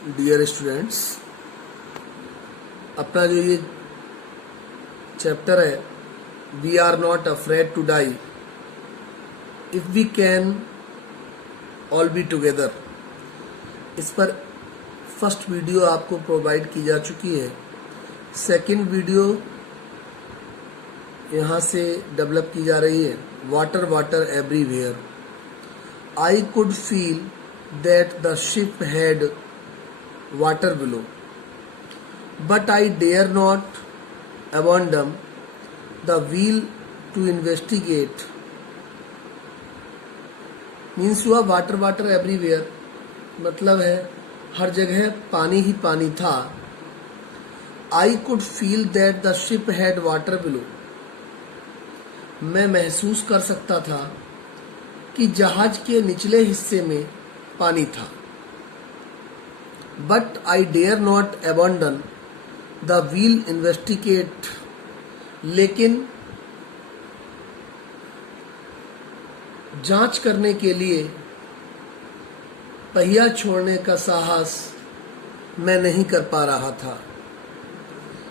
Dear students, अपना जो ये चैप्टर है we are not afraid to die if we can all be together, इस पर फर्स्ट वीडियो आपको प्रोवाइड की जा चुकी है। सेकंड वीडियो यहाँ से डेवलप की जा रही है। Water water everywhere, I could feel that the ship had water below, but I dare not abandon the wheel to investigate. Means हुआ वाटर वाटर एवरीवेयर, मतलब है हर जगह पानी ही पानी था। I could feel that the ship had water below, मैं महसूस कर सकता था कि जहाज के निचले हिस्से में पानी था। But I dare not abandon the wheel investigate, लेकिन जांच करने के लिए पहिया छोड़ने का साहस मैं नहीं कर पा रहा था।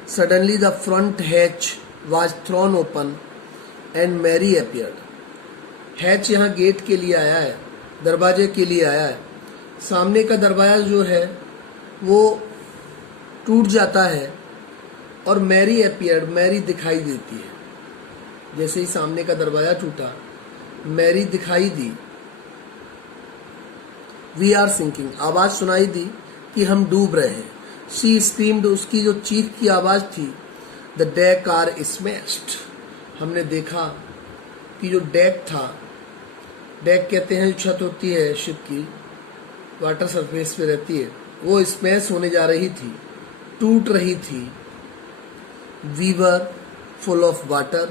Suddenly the front hatch was thrown open and Mary appeared. Hatch यहाँ गेट के लिए आया है, दरवाजे के लिए आया है। सामने का दरवाजा जो है वो टूट जाता है और मैरी अपीयर्ड, मैरी दिखाई देती है। जैसे ही सामने का दरवाजा टूटा, मैरी दिखाई दी। वी आर सिंकिंग, आवाज सुनाई दी कि हम डूब रहे हैं। शी स्क्रीम्ड, उसकी जो चीख की आवाज थी। द डेक आर स्मैश्ड, हमने देखा कि जो डेक था, डेक कहते हैं जो छत होती है शिप की, वाटर सरफेस पे रहती है, वो स्मैश होने जा रही थी, टूट रही थी। We were full of water,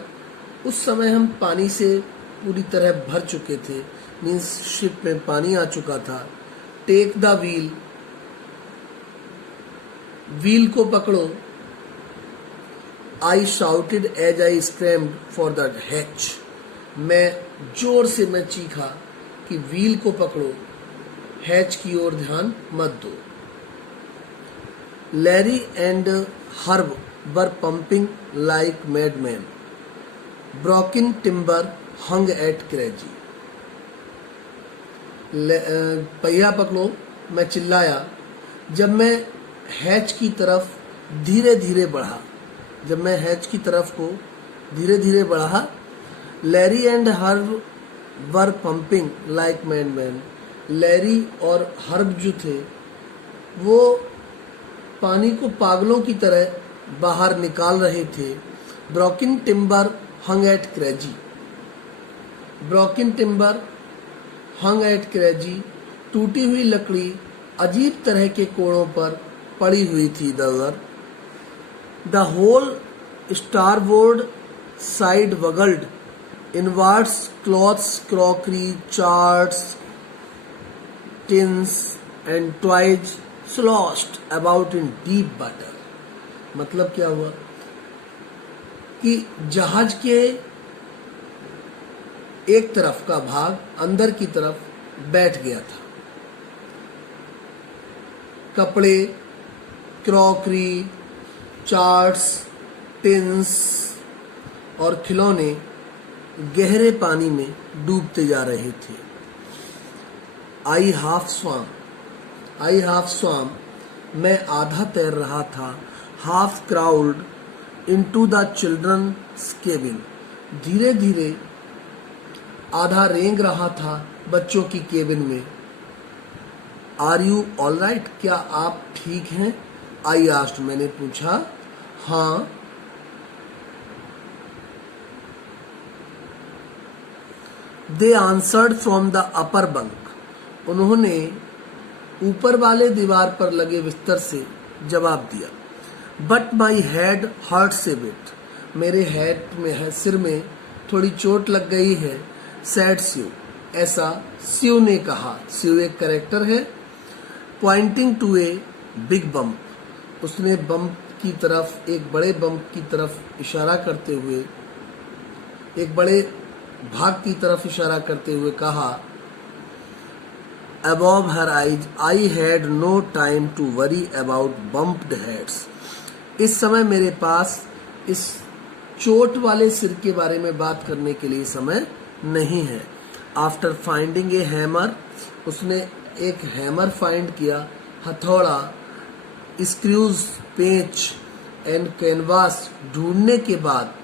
उस समय हम पानी से पूरी तरह भर चुके थे, मीन्स शिप में पानी आ चुका था। टेक द व्हील, व्हील को पकड़ो। I shouted as I scrammed for the hatch, मैं जोर से मैं चीखा कि व्हील को पकड़ो, हैच की ओर ध्यान मत दो। Larry and Herb were pumping like madman, broken timber hung at crazy. पहिया पकड़ो, मैं चिल्लाया जब मैं हैच की तरफ धीरे धीरे बढ़ा, जब मैं हैच की तरफ को धीरे धीरे बढ़ा। Larry and Herb were pumping like madman, Larry और हर्ब जो थे वो पानी को पागलों की तरह बाहर निकाल रहे थे। Broken timber hung at crazy, broken timber hung at crazy, टूटी हुई लकड़ी अजीब तरह के कोणों पर पड़ी हुई थी इधर। The whole starboard side waggled inwards, cloths, crockery, charts, tins and toys sloshed about in deep water। मतलब क्या हुआ कि जहाज के एक तरफ का भाग अंदर की तरफ बैठ गया था। कपड़े, क्रॉकरी, चार्ट्स, टिन्स और खिलौने गहरे पानी में डूबते जा रहे थे। आई हाफ स्वाम, मैं आधा तैर रहा था। Half crawled into the children's cabin, धीरे धीरे आधा रेंग रहा था बच्चों की केबिन में। आर यू ऑल राइट, क्या आप ठीक हैं? आई आस्क्ड, मैंने पूछा। हाँ। They answered from the upper bunk, उन्होंने ऊपर वाले दीवार पर लगे बिस्तर से जवाब दिया। But my head hurts a bit, मेरे हेड में है, सिर में थोड़ी चोट लग गई है। सैड स्यू, ऐसा स्यू ने कहा। स्यू एक कैरेक्टर है। Pointing to a big bump, उसने बम्प की तरफ, एक बड़े बम्प की तरफ इशारा करते हुए, एक बड़े भाग की तरफ इशारा करते हुए कहा। above her eyes. I had no time to worry about bumped heads. इस समय मेरे पास इस चोट वाले सिर के बारे में बात करने के लिए समय नहीं है. After finding a hammer, उसने एक हैमर फाइंड किया, हथौड़ा, स्क्रूज, पेंच एंड कैनवास ढूंढने के बाद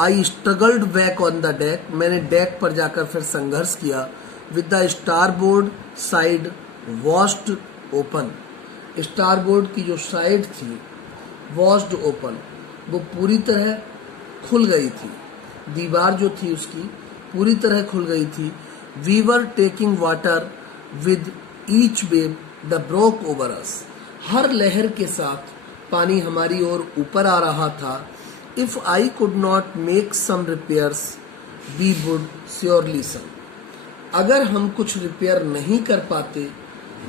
आई struggled back on the deck. मैंने डेक पर जाकर फिर संघर्ष किया. With the starboard side washed open. Starboard की जो साइड थी वॉश्ड ओपन, वो पूरी तरह खुल गई थी. दीवार जो थी उसकी पूरी तरह खुल गई थी. We were taking water with each wave the broke over us. हर लहर के साथ पानी हमारी ओर ऊपर आ रहा था. If I could not make some repairs, we would surely sink. अगर हम कुछ रिपेयर नहीं कर पाते,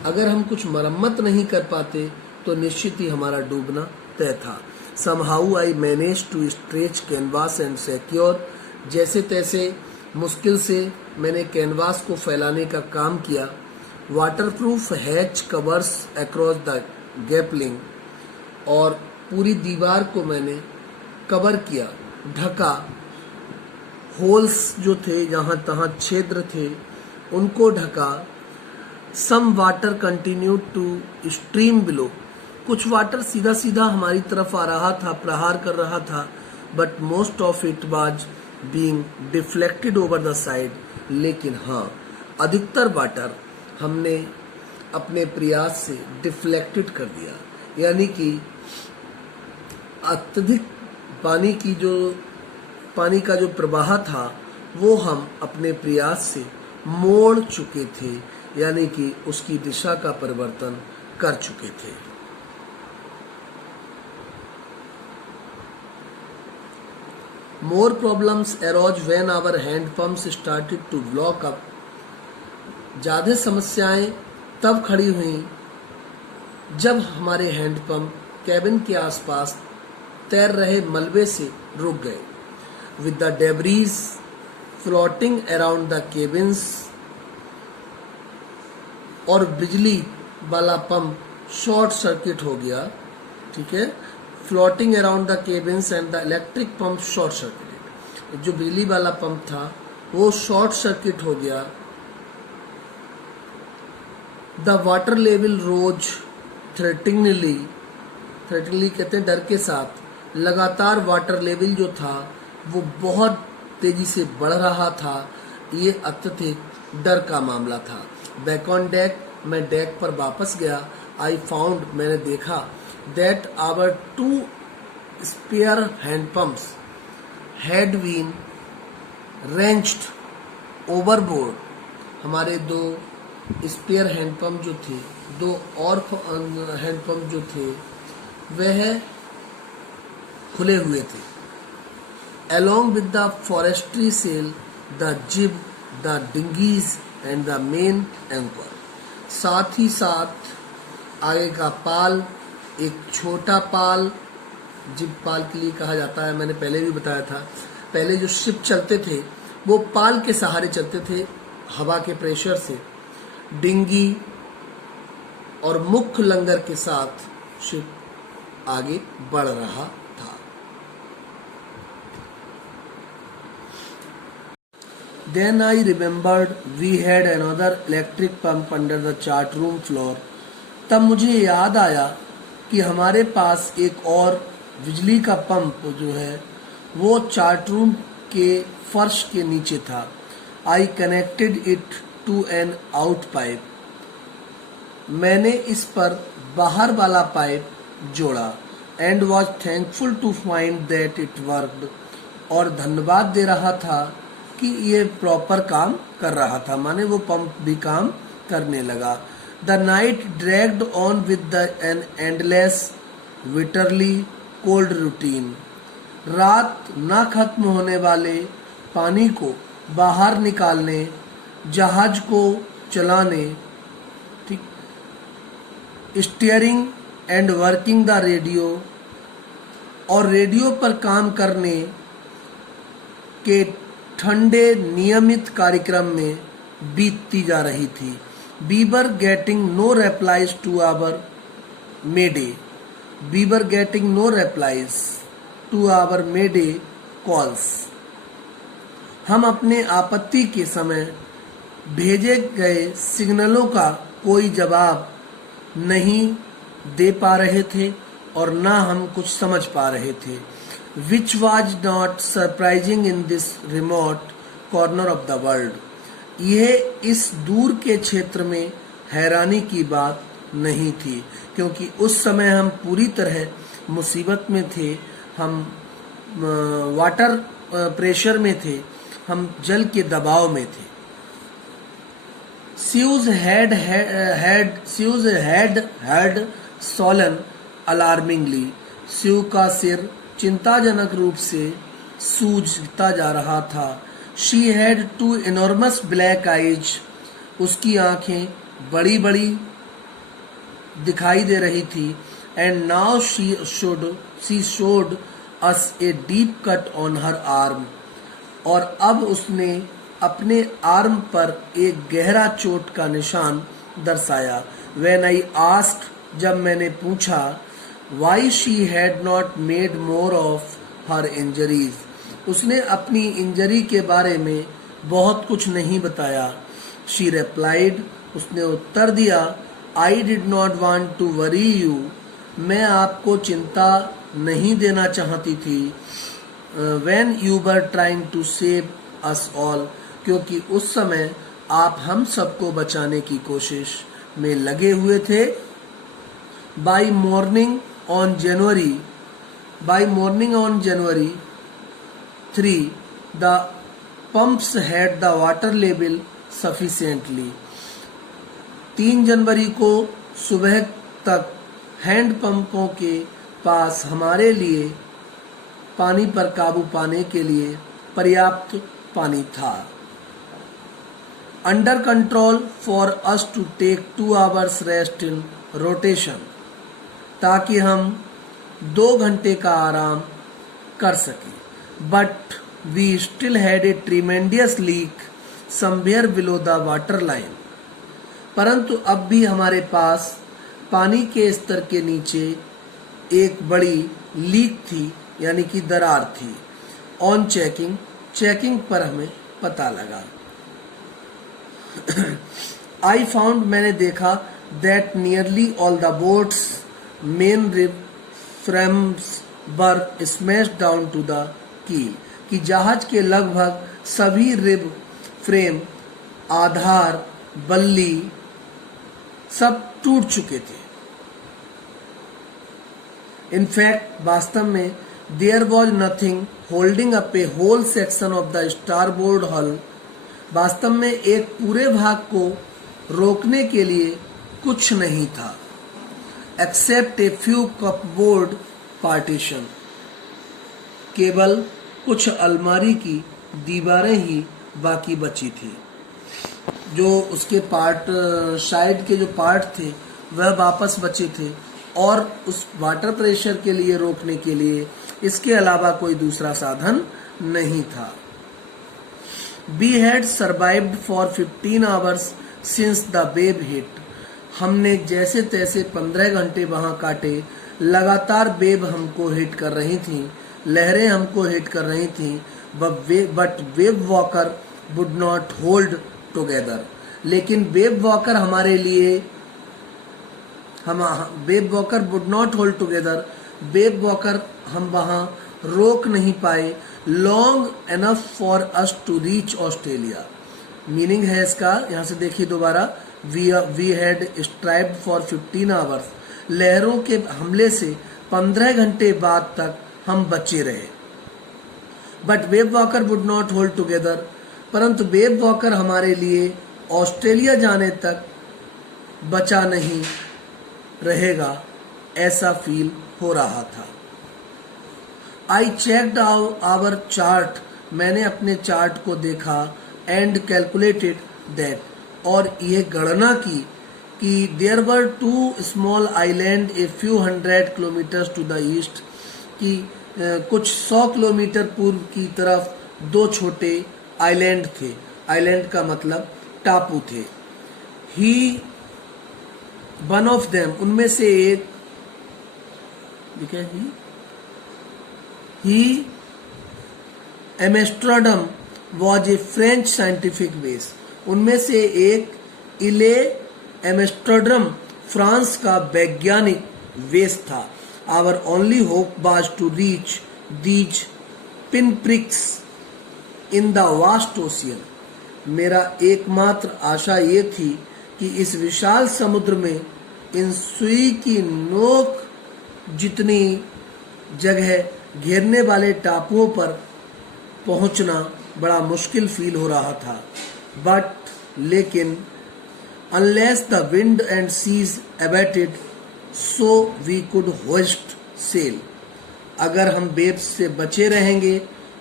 अगर हम कुछ मरम्मत नहीं कर पाते, तो निश्चित ही हमारा डूबना तय था. Somehow I managed to stretch canvas and secure. जैसे तैसे मुश्किल से मैंने कैनवास को फैलाने का काम किया. Waterproof hatch covers across the gaping. और पूरी दीवार को मैंने कवर किया, ढका. होल्स जो थे, जहां तहां छिद्र थे, उनको ढका. Some water continue to stream below. कुछ वाटर सीधा सीधा हमारी तरफ आ रहा था, प्रहार कर रहा था. But most of it was being deflected over the side. लेकिन हाँ, अधिकतर वाटर हमने अपने प्रयास से डिफ्लेक्टेड कर दिया, यानी कि अत्यधिक पानी का जो प्रवाह था वो हम अपने प्रयास से मोड़ चुके थे, यानी कि उसकी दिशा का परिवर्तन कर चुके थे. More problems arose when our hand pumps started to block up. ज्यादा समस्याएं तब खड़ी हुई जब हमारे हैंड पंप कैबिन के आसपास तैर रहे मलबे से रुक गए. With the debris floating around the cabins. और बिजली वाला पंप शॉर्ट सर्किट हो गया. ठीक है, floating around the cabins and the electric pump short circuit. जो बिजली वाला पंप था वो शॉर्ट सर्किट हो गया. द वाटर लेवल रोज थ्रेटनिंगली कहते हैं डर के साथ. लगातार वाटर लेवल जो था वो बहुत तेजी से बढ़ रहा था. ये अत्यधिक डर का मामला था. बैक ऑन डेक, मैं डेक पर वापस गया. आई फाउंड, मैंने देखा, that our 2 spare hand pumps had been wrenched overboard. हमारे 2 स्पेयर हैंड पंप जो थे, 2 और हैंड पंप जो थे, वह खुले हुए थे. Along with the forestry sail, the jib, the dinghies and the main anchor. साथ ही साथ आगे का पाल, एक छोटा पाल, जिब पाल के लिए कहा जाता है, मैंने पहले भी बताया था. पहले जो शिप चलते थे वो पाल के सहारे चलते थे, हवा के प्रेशर से. डिंगी और मुख्य लंगर के साथ शिप आगे बढ़ रहा था. Then I remembered we had another electric pump under the chart room floor. तब मुझे याद आया कि हमारे पास एक और बिजली का पंप जो है वो चार्ट रूम के फर्श के नीचे था. I connected it to an out pipe. मैंने इस पर बाहर वाला पाइप जोड़ा. And was thankful to find that it worked. और धन्यवाद दे रहा था कि ये प्रॉपर काम कर रहा था, माने वो पंप भी काम करने लगा. The night dragged on with an endless bitterly cold routine. रात ना खत्म होने वाले पानी को बाहर निकालने, जहाज को चलाने, ठीक, steering and working the radio, और रेडियो पर काम करने के ठंडे नियमित कार्यक्रम में बीतती जा रही थी। We were getting no replies to our mayday. We were getting no replies to our mayday calls. हम अपने आपत्ति के समय भेजे गए सिग्नलों का कोई जवाब नहीं दे पा रहे थे और ना हम कुछ समझ पा रहे थे। Which was not surprising in this remote corner of the world. यह इस दूर के क्षेत्र में हैरानी की बात नहीं थी, क्योंकि उस समय हम पूरी तरह मुसीबत में थे। हम वाटर प्रेशर में थे, हम जल के दबाव में थे। Sue's head had swollen alarmingly. Sue का सिर चिंताजनक रूप से सूजता जा रहा था। She had two enormous black eyes. उसकी आंखें बड़ी बड़ी दिखाई दे रही थी। And now she showed us a deep cut on her arm. और अब उसने अपने आर्म पर एक गहरा चोट का निशान दर्शाया। When I asked, जब मैंने पूछा, why she had not made more of her injuries. उसने अपनी इंजरी के बारे में बहुत कुछ नहीं बताया। She replied, उसने उत्तर दिया, I did not want to worry you. मैं आपको चिंता नहीं देना चाहती थी। When you were trying to save us all, क्योंकि उस समय आप हम सबको बचाने की कोशिश में लगे हुए थे। By morning on January 3, the pumps had the water level sufficiently. 3 जनवरी को सुबह तक हैंड पंपों के पास हमारे लिए पानी पर काबू पाने के लिए पर्याप्त पानी था। Under control for us to take 2 hours rest in rotation, ताकि हम 2 घंटे का आराम कर सकें। But we still had a tremendous leak somewhere below the water line. परंतु अब भी हमारे पास पानी के स्तर के नीचे एक बड़ी लीक थी, यानी कि दरार थी। On चेकिंग पर हमें पता लगा। I found, मैंने देखा, that nearly all the boat's main rib frames were smashed down to the keel, कि जहाज के लगभग सभी रिब फ्रेम, आधार, बल्ली सब टूट चुके थे। In fact, वास्तव में there was nothing holding up a whole section of the starboard hull. वास्तव में एक पूरे भाग को रोकने के लिए कुछ नहीं था, except a few cupboard partition. केवल कुछ अलमारी की दीवारें ही बाकी बची थी। जो उसके पार्ट, साइड के जो पार्ट थे वह वापस बचे थे, और उस वाटर प्रेशर के लिए रोकने के लिए इसके अलावा कोई दूसरा साधन नहीं था। We had survived for 15 hours since the wave hit. हमने जैसे तैसे 15 घंटे वहां काटे। लगातार वेव हमको हिट कर रही थी, लहरें हमको हिट कर रही थी। But Wavewalker would not hold together, लेकिन वेव वॉकर हमारे लिए Wavewalker would not hold together, Wavewalker हम वहां रोक नहीं पाए। Long enough for us to reach Australia. Meaning है इसका, यहां से देखिए दोबारा, we had strived for 15 hours. लहरों के हमले से 15 घंटे बाद तक हम बचे रहे। But Wavewalker would not hold together, परंतु वेव वॉकर हमारे लिए ऑस्ट्रेलिया जाने तक बचा नहीं रहेगा, ऐसा फील हो रहा था। आई चेक्ड आवर चार्ट, मैंने अपने चार्ट को देखा। एंड कैलकुलेटेड दैट, और यह गणना की कि there were 2 small island a few 100 kilometres to the east, कि कुछ 100 किलोमीटर पूर्व की तरफ 2 छोटे आइलैंड थे। आइलैंड का मतलब टापू थे। ही वन ऑफ देम, उनमें से एक, ही Amsterdam was a French scientific base, उनमें से एक इले एम्स्टर्डम फ्रांस का वैज्ञानिक बेस था। Our only hope was to reach these pinpricks in the vast ocean, मेरा एकमात्र आशा ये थी कि इस विशाल समुद्र में इन सुई की नोक जितनी जगह घेरने वाले टापुओं पर पहुंचना बड़ा मुश्किल फील हो रहा था। बट लेकिन unless the wind and seas abated so we could hoist sail, अगर हम वेव्स से बचे रहेंगे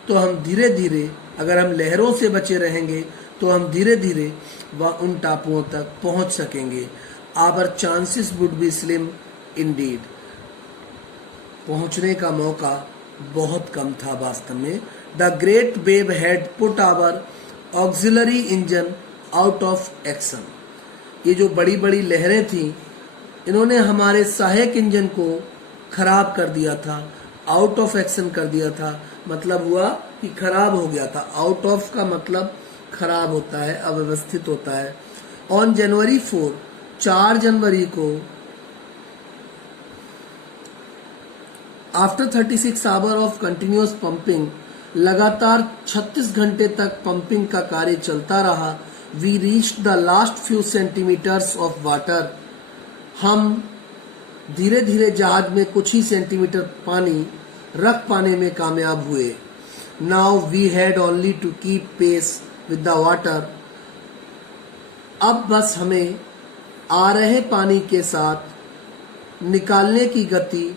तो हम धीरे धीरे, अगर हम लहरों से बचे रहेंगे तो हम धीरे धीरे उन टापुओं तक पहुंच सकेंगे। Our chances would be slim indeed, पहुंचने का मौका बहुत कम था वास्तव में। The great wave had put our auxiliary engine out of action, ये जो बड़ी बड़ी लहरें थीं इन्होंने हमारे सहायक इंजन को खराब कर दिया था, आउट ऑफ एक्शन कर दिया था। मतलब हुआ कि खराब हो गया था। आउट ऑफ का मतलब खराब होता है, अव्यवस्थित होता है। ऑन जनवरी 4, 4 जनवरी को after 36 hour of continuous pumping, लगातार 36 घंटे तक पंपिंग का कार्य चलता रहा। We reached the last few centimetres of water, हम धीरे धीरे जहाज में कुछ ही सेंटीमीटर पानी रख पाने में कामयाब हुए। Now we had only to keep pace with the water, अब बस हमें आ रहे पानी के साथ निकालने की गति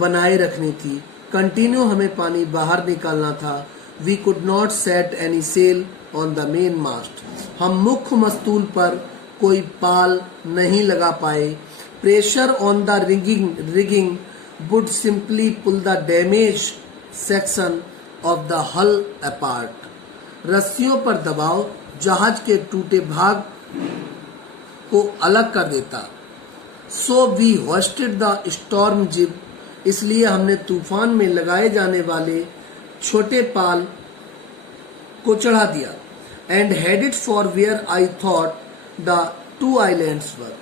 बनाए रखनी थी। कंटिन्यू हमें पानी बाहर निकालना था। We could not set any sail on the main mast, हम मुख्य मस्तूल पर कोई पाल नहीं लगा पाए। Pressure on the rigging would simply pull the damaged section of the hull apart, रस्सियों पर दबाव जहाज के टूटे भाग को अलग कर देता। So we hoisted the storm jib, इसलिए हमने तूफान में लगाए जाने वाले छोटे पाल को चढ़ा दिया। And headed for where I thought the 2 islands were,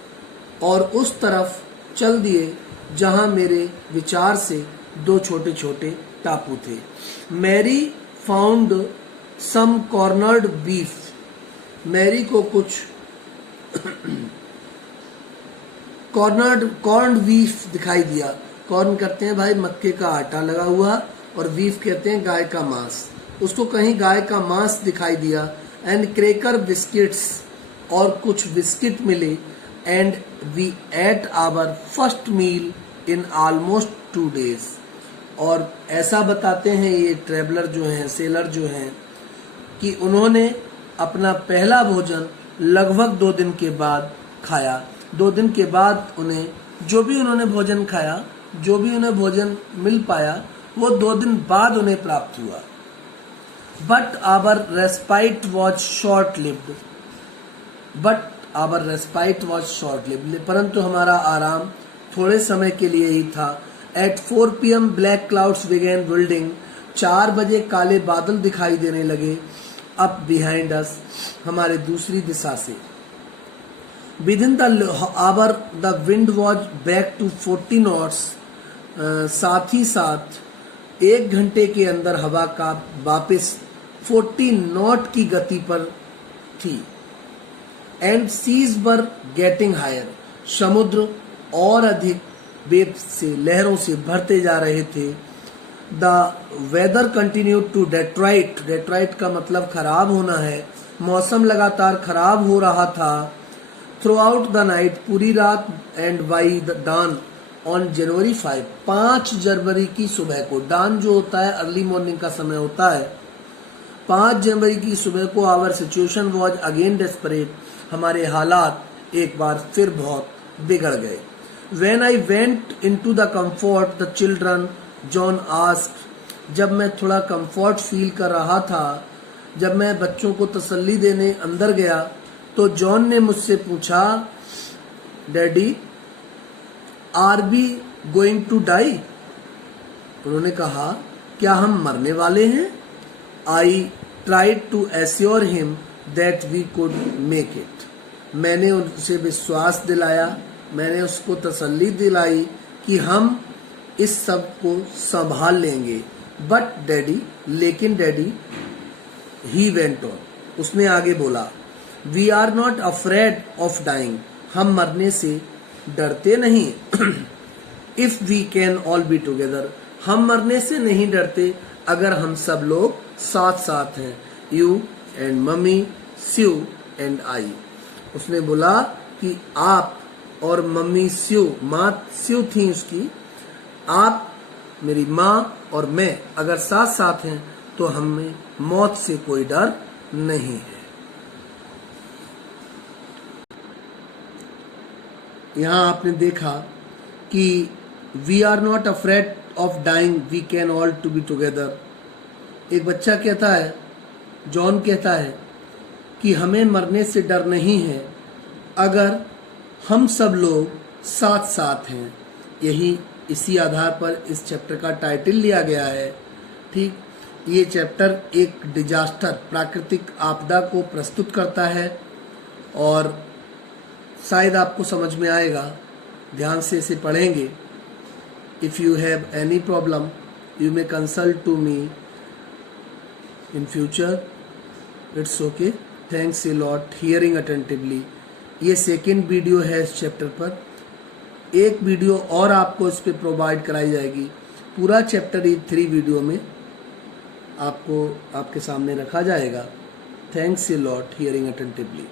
और उस तरफ चल दिए जहां मेरे विचार से 2 छोटे छोटे टापू थे। Mary found some corned beef, Mary को कुछ कॉर्न बीफ दिखाई दिया। कॉर्न करते हैं भाई मक्के का आटा लगा हुआ, और बीफ कहते हैं गाय का मांस। उसको कहीं गाय का मांस दिखाई दिया। एंड क्रेकर बिस्किट्स, और कुछ बिस्किट मिले। And we ate our first meal in almost 2 days, और ऐसा बताते हैं ये ट्रेवलर जो हैं, सेलर जो हैं, कि उन्होंने अपना पहला भोजन लगभग 2 दिन के बाद खाया। 2 दिन के बाद उन्हें जो भी उन्होंने भोजन खाया, जो भी उन्हें भोजन मिल पाया, वो 2 दिन बाद उन्हें प्राप्त हुआ। But our respite was short lived, परंतु हमारा आराम थोड़े समय के लिए ही था। At 4 PM black clouds began building, 4 बजे काले बादल दिखाई देने लगे। अप बिहाइंड अस, हमारे दूसरी दिशा से। Within the hour the wind was back to 40 knots, साथ ही साथ 1 घंटे के अंदर हवा का वापस 40 knot की गति पर थी। And seas were getting higher, समुद्र और अधिक वेव से, लहरों से भरते जा रहे थे। The weather continued to deteriorate, deteriorate का मतलब खराब होना है। मौसम लगातार खराब हो रहा था। थ्रू आउट द नाइट, पूरी रात। And by the dawn on January 5, 5 जनवरी की सुबह को, डान जो होता है अर्ली मॉर्निंग का समय होता है, 5 जनवरी की सुबह को our situation was again desperate, हमारे हालात एक बार फिर बहुत बिगड़ गए। When I went into the comfort, the children, John asked, जब मैं थोड़ा कंफर्ट फील कर रहा था, जब मैं बच्चों को तसल्ली देने अंदर गया, तो जॉन ने मुझसे पूछा, daddy are we going to die? उन्होंने कहा, क्या हम मरने वाले हैं? I tried to assure him that we could make it. मैंने उसे विश्वास दिलाया, मैंने उसको तसल्ली दिलाई कि हम इस सब को संभाल लेंगे। बट डैडी, लेकिन डैडी, ही वेंट ऑन, उसने आगे बोला, we are not afraid of dying, हम मरने से डरते नहीं। If we can all be together, हम मरने से नहीं डरते अगर हम सब लोग साथ साथ हैं, you and mummy, Sue and I. उसने बोला कि आप और मम्मी स्यू, माँ स्यू थी उसकी, आप मेरी माँ और मैं अगर साथ साथ हैं तो हमें मौत से कोई डर नहीं है। यहाँ आपने देखा कि we are not afraid of dying, we can all to be together. एक बच्चा कहता है, जॉन कहता है कि हमें मरने से डर नहीं है अगर हम सब लोग साथ साथ हैं। यही इसी आधार पर इस चैप्टर का टाइटल लिया गया है। ठीक, ये चैप्टर एक डिजास्टर, प्राकृतिक आपदा को प्रस्तुत करता है और शायद आपको समझ में आएगा, ध्यान से इसे पढ़ेंगे। If you have any problem you may consult to me in future, it's okay. Thanks a lot hearing attentively. ये सेकेंड वीडियो है इस चैप्टर पर। एक वीडियो और आपको इस पे प्रोवाइड कराई जाएगी। पूरा चैप्टर 3 वीडियो में आपको आपके सामने रखा जाएगा। Thanks a lot hearing attentively.